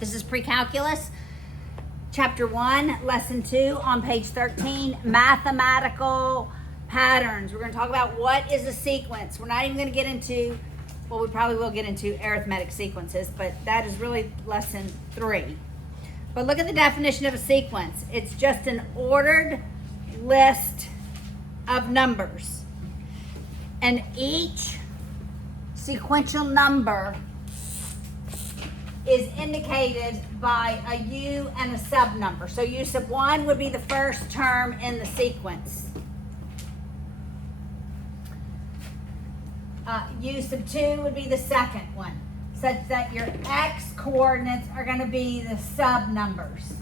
This is Precalculus, Chapter 1, Lesson 2 on page 13, Mathematical Patterns. We're going to talk about what is a sequence. We're not even going to get into, well, we probably will get into arithmetic sequences, but that is really Lesson 3. But look at the definition of a sequence. It's just an ordered list of numbers. And each sequential number is indicated by a U and a sub number. So U sub 1 would be the first term in the sequence. U sub 2 would be the second one, such that your X coordinates are going to be the sub numbers.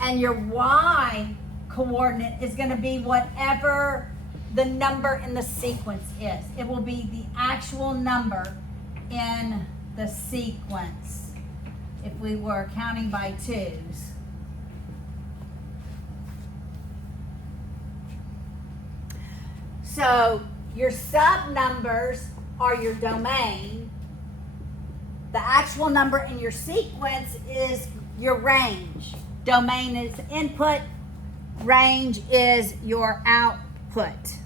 And your Y coordinate is going to be whatever the number in the sequence is. It will be the actual number in the sequence if we were counting by twos. So your sub numbers are your domain. The actual number in your sequence is your range. Domain is input, range is your output.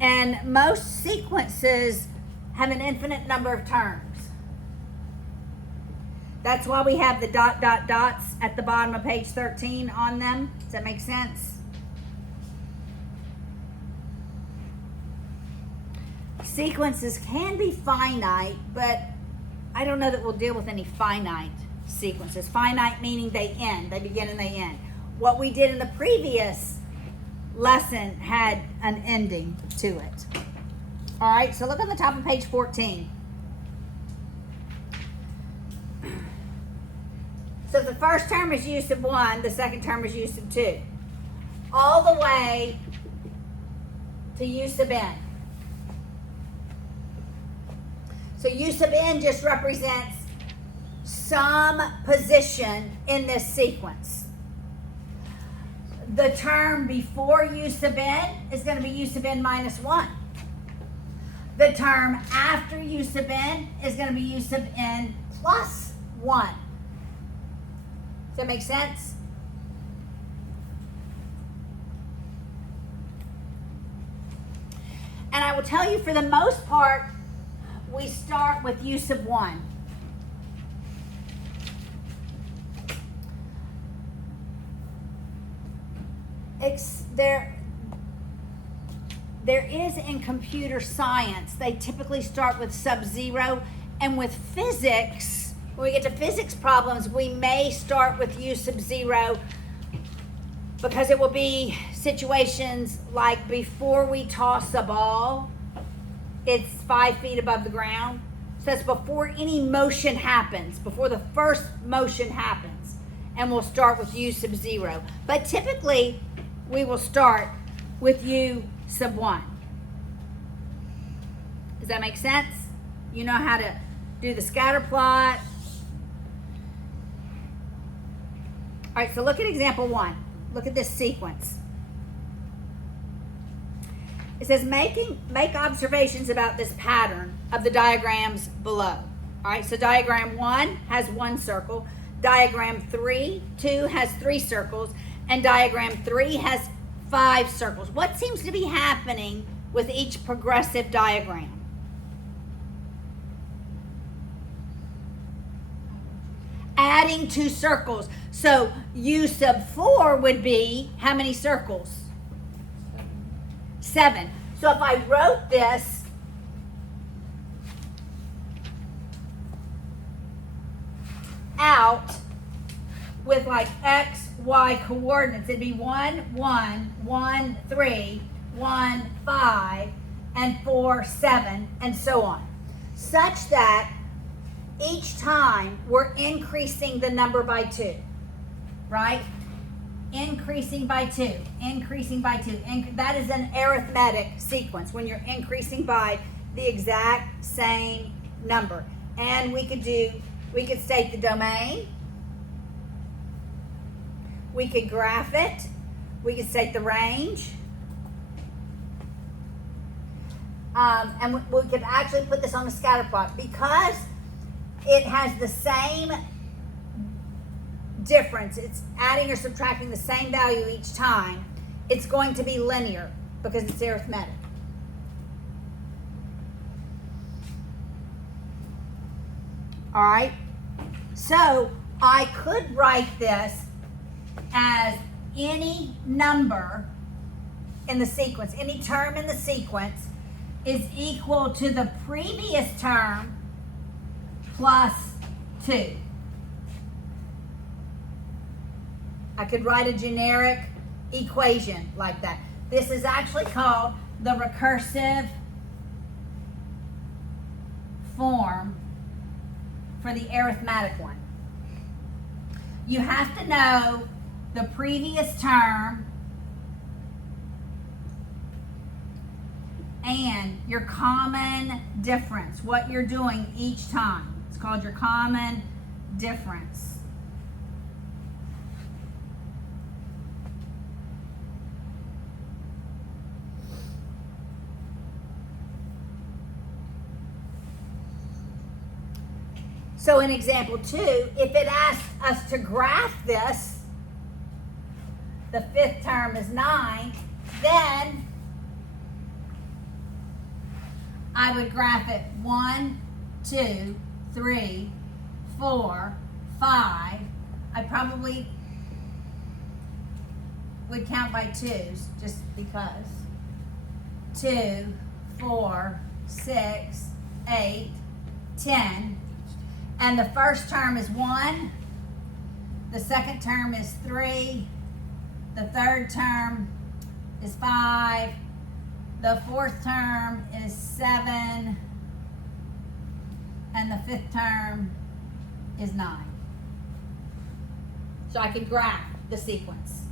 And most sequences have an infinite number of terms. That's why we have the dots at the bottom of page 13 on them. Does that make sense? Sequences can be finite, but I don't know that we'll deal with any finite sequences. Finite meaning they end, they begin and they end. What we did in the previous lesson had an ending to it. All right, so look on the top of page 14. So the first term is U sub 1, the second term is U sub 2. All the way to U sub n. So U sub n just represents some position in this sequence. The term before U sub n is going to be U sub n minus 1. The term after U sub n is going to be U sub n plus 1. Does that make sense? And I will tell you, for the most part, we start with U sub 1. There is in computer science, they typically start with sub 0, and with physics, when we get to physics problems, we may start with U sub 0 because it will be situations like before we toss a ball, it's 5 feet above the ground. So that's before any motion happens, before the first motion happens, and we'll start with U sub 0. But typically, we will start with U sub 1. Does that make sense? You know how to do the scatter plot. All right, so look at example 1. Look at this sequence. It says make observations about this pattern of the diagrams below. All right, so diagram 1 has 1 circle. Diagram 2 has 3 circles. And diagram 3 has 5 circles. What seems to be happening with each progressive diagram? Adding 2 circles. So U sub 4 would be how many circles? 7. So if I wrote this out with like X, Y coordinates, it'd be 1, 1, 1, 3, 1, 5, and 4, 7, and so on. Such that each time we're increasing the number by 2, right? Increasing by 2, increasing by 2. That is an arithmetic sequence when you're increasing by the exact same number. And we could state the domain. We could graph it. We could state the range. and we could actually put this on the scatter plot because it has the same difference. It's adding or subtracting the same value each time. It's going to be linear because it's arithmetic. All right, so I could write this as any number in the sequence, any term in the sequence is equal to the previous term plus 2. I could write a generic equation like that. This is actually called the recursive form for the arithmetic one. You have to know the previous term and your common difference, what you're doing each time. It's called your common difference. So in example 2, if it asks us to graph this, the fifth term is 9, then I would graph it 1, 2, 3, 4, 5. I probably would count by 2s just because. 2, 4, 6, 8, 10. And the first term is 1. The second term is 3. The third term is 5. The fourth term is 7. And the fifth term is 9. So I could graph the sequence.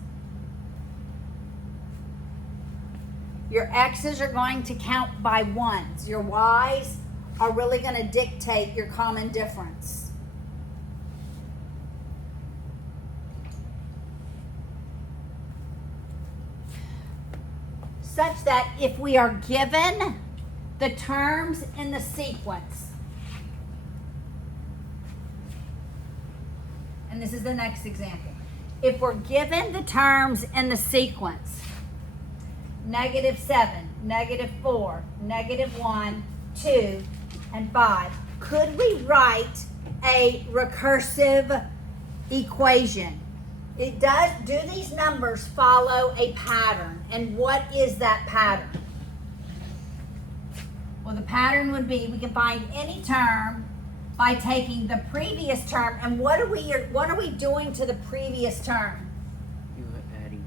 Your X's are going to count by 1s. Your Y's are really going to dictate your common difference. Such that if we are given the terms in the sequence, and this is the next example, if we're given the terms in the sequence, -7, -4, -1, 2, and 5, could we write a recursive equation? It does. Do these numbers follow a pattern? And what is that pattern? Well, the pattern would be we can find any term by taking the previous term, and what are we doing to the previous term? You are adding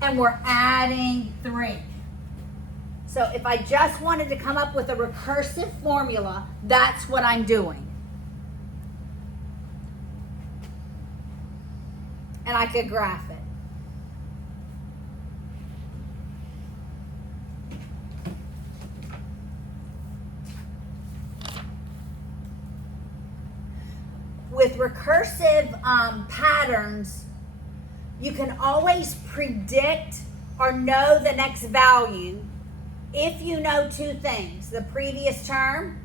3. And we're adding 3. So if I just wanted to come up with a recursive formula, that's what I'm doing. And I could graph it. With recursive patterns, you can always predict or know the next value if you know 2 things: the previous term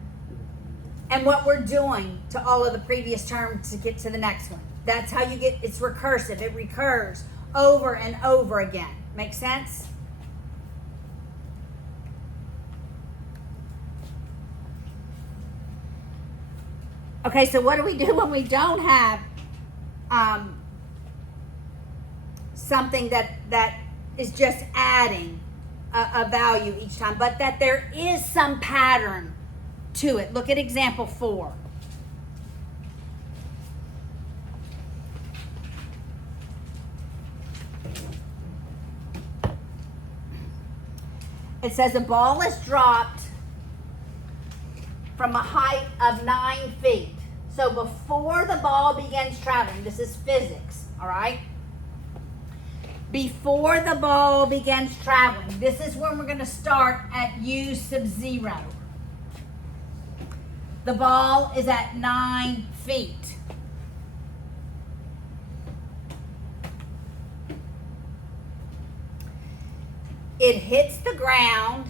and what we're doing to all of the previous terms to get to the next one. That's how you get, it's recursive. It recurs over and over again. Make sense? Okay, so what do we do when we don't have something that is just adding a value each time, but that there is some pattern to it? Look at example 4. It says a ball is dropped from a height of 9 feet. So before the ball begins traveling, this is physics, all right? Before the ball begins traveling, this is when we're going to start at u sub 0. The ball is at 9 feet. It hits the ground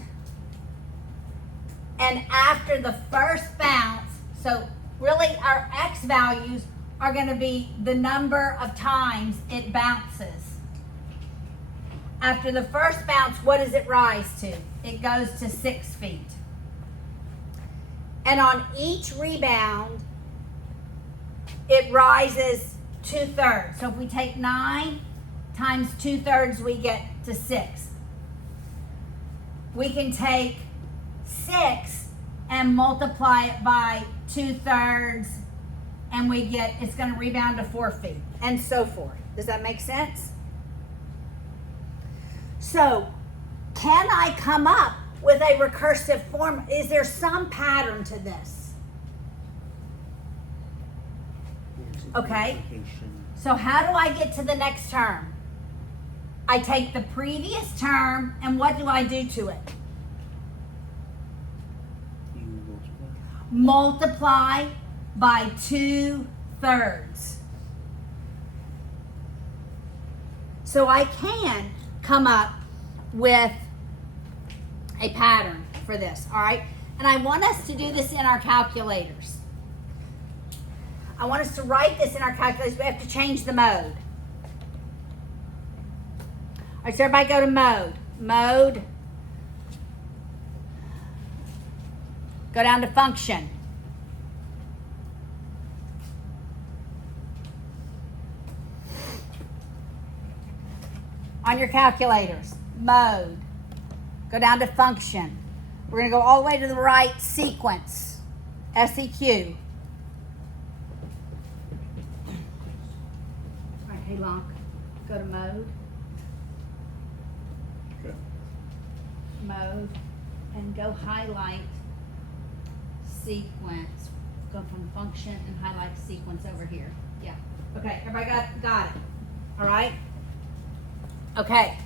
And after the first bounce, so really our X values are going to be the number of times it bounces. After the first bounce, what does it rise to? It goes to 6 feet. And on each rebound, it rises 2/3. So if we take 9 times 2/3, we get to 6. We can take 6 and multiply it by 2/3, and we get, it's going to rebound to 4 feet, and so forth. Does that make sense? So, can I come up with a recursive form? Is there some pattern to this? Okay. So how do I get to the next term? I take the previous term, and what do I do to it? You Multiply multiply. by 2/3. So I can come up with a pattern for this, all right? And I want us to do this in our calculators. I want us to write this in our calculators. We have to change the mode. All right, so everybody go to mode. Mode. Go down to function. On your calculators, mode. Go down to function. We're going to go all the way to the right, sequence. SEQ. All right, hey, Lonk, go to mode. Okay. Mode. And go highlight sequence. Go from function and highlight sequence over here. Yeah. Okay, everybody got it. All right? Okay.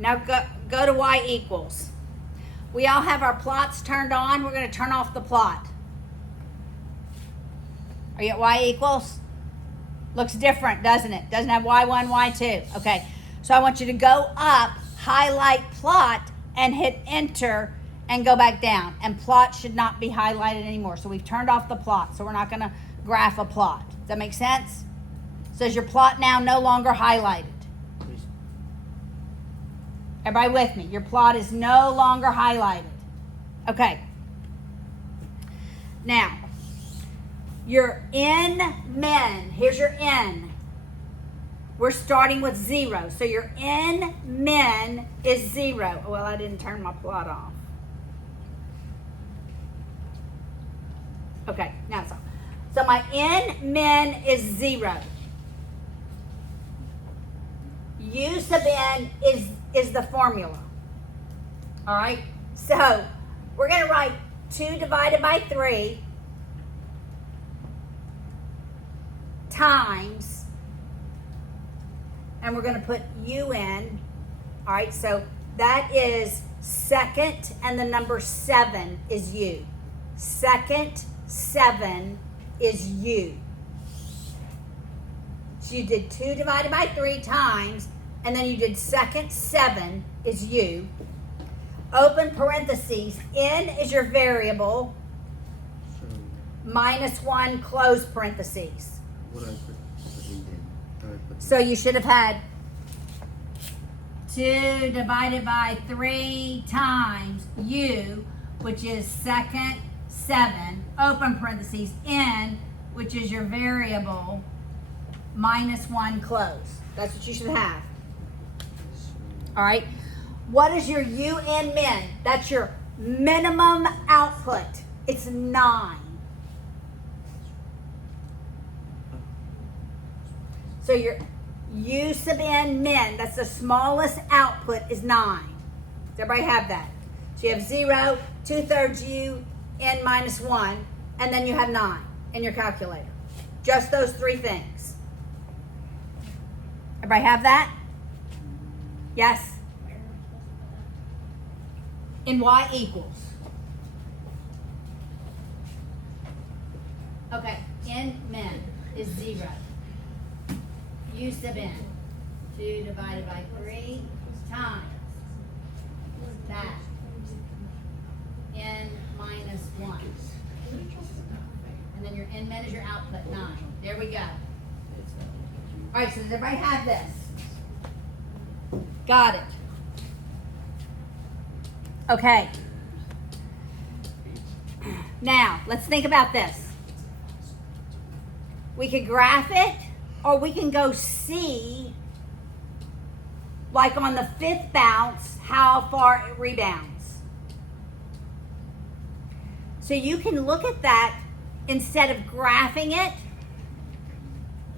Now go to y equals. We all have our plots turned on. We're going to turn off the plot. Are you at y equals? Looks different, doesn't it? Doesn't have y1, y2. Okay. So I want you to go up, highlight plot, and hit enter, and go back down. And plot should not be highlighted anymore. So we've turned off the plot. So we're not going to graph a plot. Does that make sense? So is your plot now no longer highlighted? Everybody with me? Your plot is no longer highlighted. Okay. Now, your n min, here's your n. We're starting with 0. So your n min is 0. Well, I didn't turn my plot off. Okay, now it's off. So my n min is 0. U sub n is the formula. All right? So we're going to write 2 divided by 3 times, and we're going to put u in. All right? So that is second, and the number 7 is u. Second 7 is u. So you did 2 divided by 3 times, and then you did second 7 is u. Open parentheses. N is your variable. So Minus 1 close parentheses. what I put in then? So you should have had 2 divided by 3 times u, which is second 7. Open parentheses. N, which is your variable. Minus 1 close. That's what you should have. All right. What is your UN min? That's your minimum output. It's 9. So your U sub n min, that's the smallest output, is 9. Does everybody have that? So you have 0, 2/3 U, n minus 1, and then you have 9 in your calculator. Just those 3 things. Everybody have that? Yes? In y equals. Okay, n min is 0. U sub n, 2 divided by 3 times that put 9. There we go. All right, so does everybody have this? Got it. Okay. Now, let's think about this. We could graph it, or we can go see, like on the 5th bounce, how far it rebounds. So you can look at that instead of graphing it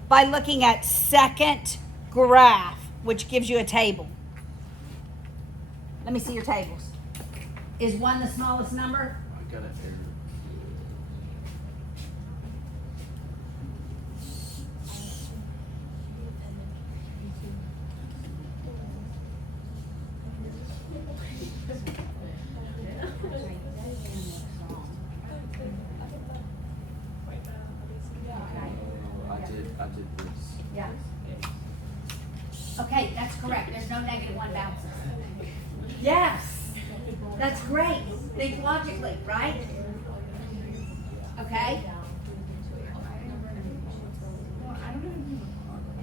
by looking at second graph, which gives you a table. Let me see your tables. Is 1 the smallest number? I got an error. I did this. Yeah. Okay, that's correct. There's no -1 bounces. Yes. That's great. Think logically, right? Okay? I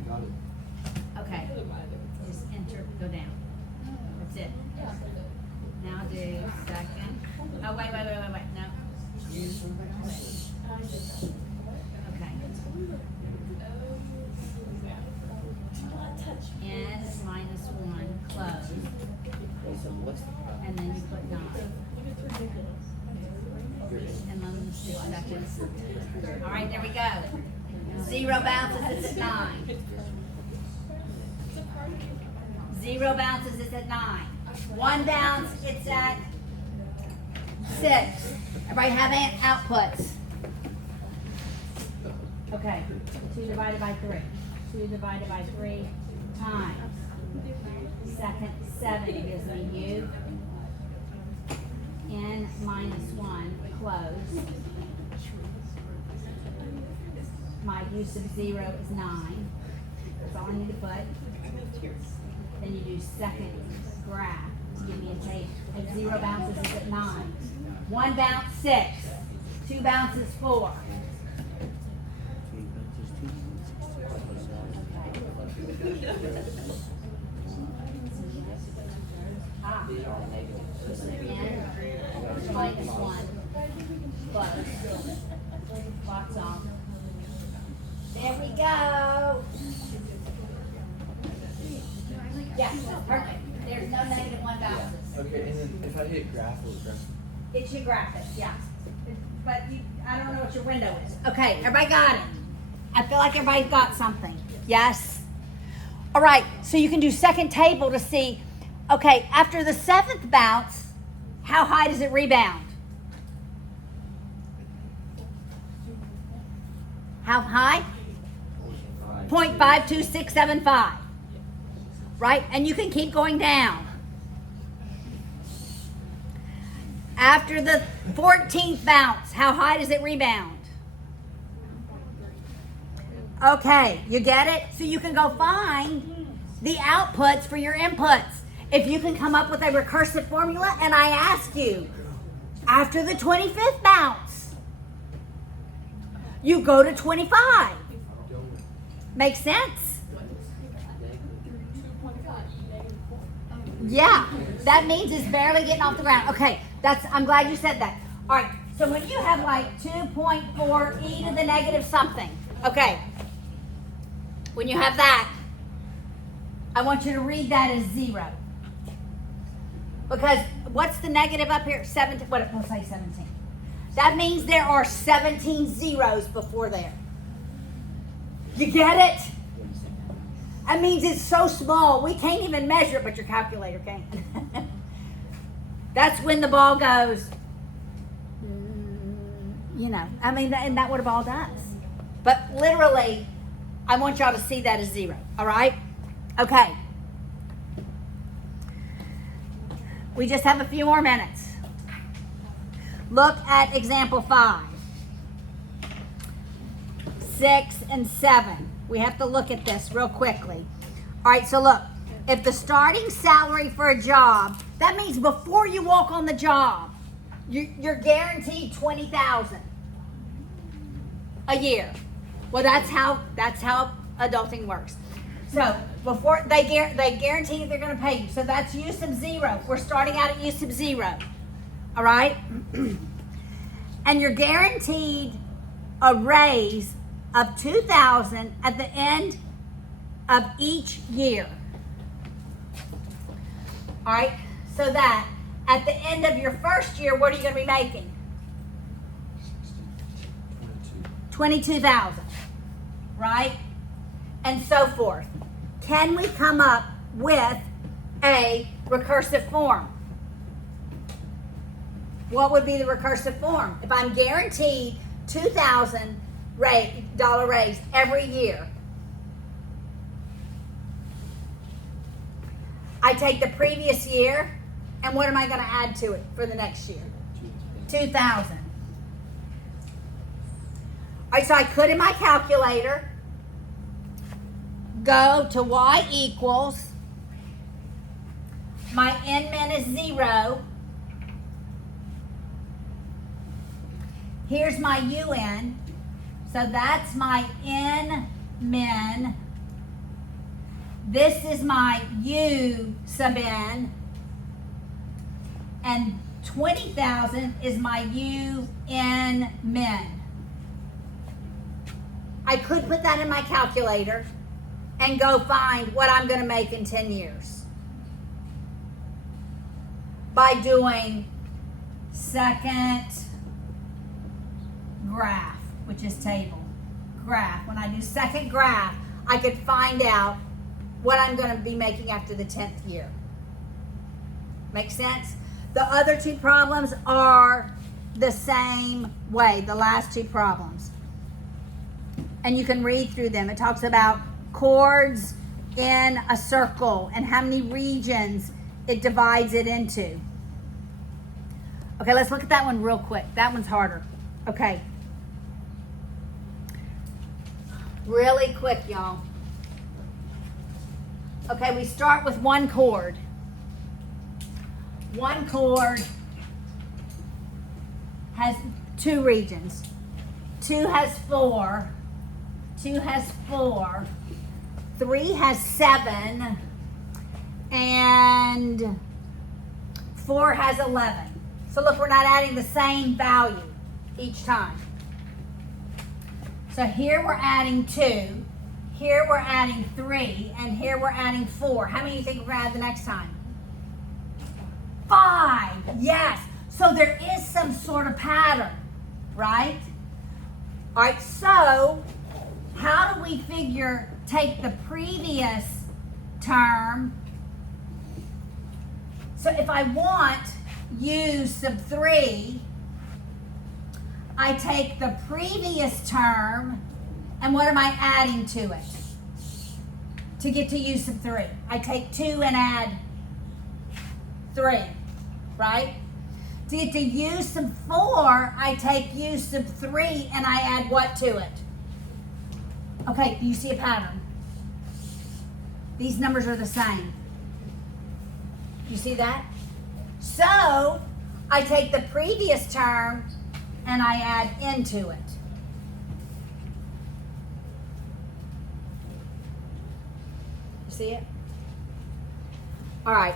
got it. Okay. Just enter, go down. That's it. Now do second. Oh, wait. No. Okay. N -1, close. So what's the And then you put 9. And then 6 seconds. All right, there we go. 0 bounces, it's at 9. 0 bounces, it's at 9. 1 bounce, it's at 6. Everybody have outputs. Okay, 2 divided by 3. 2 divided by 3 times. Second 7 gives me U. N -1, close. My U sub 0 is 9. That's all I need to put. Then you do second graph to give me a table. At 0 bounces is at 9. 1 bounce, 6. 2 bounces, 4. Ah. N -1, close. Lots off. There we go. Yeah, perfect. There's no -1 bounces. Okay, and then if I hit graph, will it graph? It should graph it, yeah. But I don't know what your window is. Okay, everybody got it? I feel like everybody's got something. Yes? All right, so you can do second table to see, okay, after the 7th bounce, how high does it rebound? How high? 0.52675. Right? And you can keep going down. After the 14th bounce, how high does it rebound? Okay, you get it? So you can go find the outputs for your inputs. If you can come up with a recursive formula, and I ask you, after the 25th bounce, you go to 25. Makes sense? Yeah, that means it's barely getting off the ground. Okay, I'm glad you said that. All right, so when you have like 2.4 e to the negative something, okay, when you have that, I want you to read that as 0. Because what's the negative up here? 17. What? We'll say 17. That means there are 17 zeros before there. You get it? That means it's so small we can't even measure it, but your calculator can. That's when the ball goes. You know, I mean, and that's what a ball does. But literally, I want y'all to see that as 0. All right? Okay. We just have a few more minutes. Look at example 5. 6 and 7. We have to look at this real quickly. All right, so look. If the starting salary for a job, that means before you walk on the job, you're guaranteed $20,000 a year. Well, that's how adulting works. So before they guarantee they're going to pay you. So that's U sub 0. We're starting out at U sub 0. All right, and you're guaranteed a raise of $2,000 at the end of each year. All right, so that at the end of your first year, what are you going to be making? 22,000, right? And so forth. Can we come up with a recursive form? What would be the recursive form? If I'm guaranteed $2,000 raise every year, I take the previous year, and what am I going to add to it for the next year? 2,000. All right, so I could in my calculator go to y equals, my n-min is 0. Here's my un, so that's my n-min. This is my u sub n, and 20,000 is my un-min. I could put that in my calculator and go find what I'm going to make in 10 years by doing second graph, which is table graph. When I do second graph, I could find out what I'm going to be making after the 10th year. Make sense? The other two problems are the same way, the last two problems. And you can read through them. It talks about chords in a circle and how many regions it divides it into. Okay, let's look at that one real quick. That one's harder. Okay. Really quick, y'all. Okay, we start with one chord. One chord has two regions. 2 has 4. 2 has 4. 3 has 7. And 4 has 11. So look, we're not adding the same value each time. So here we're adding 2. Here we're adding 3. And here we're adding 4. How many do you think we're going to add the next time? 5. Yes. So there is some sort of pattern, right? All right, so how do we take the previous term? So if I want u sub 3, I take the previous term, and what am I adding to it? To get to u sub 3. I take 2 and add 3, right? To get to u sub 4, I take u sub 3 and I add what to it? Okay, do you see a pattern? These numbers are the same. You see that? So, I take the previous term and I add into it. You see it? All right.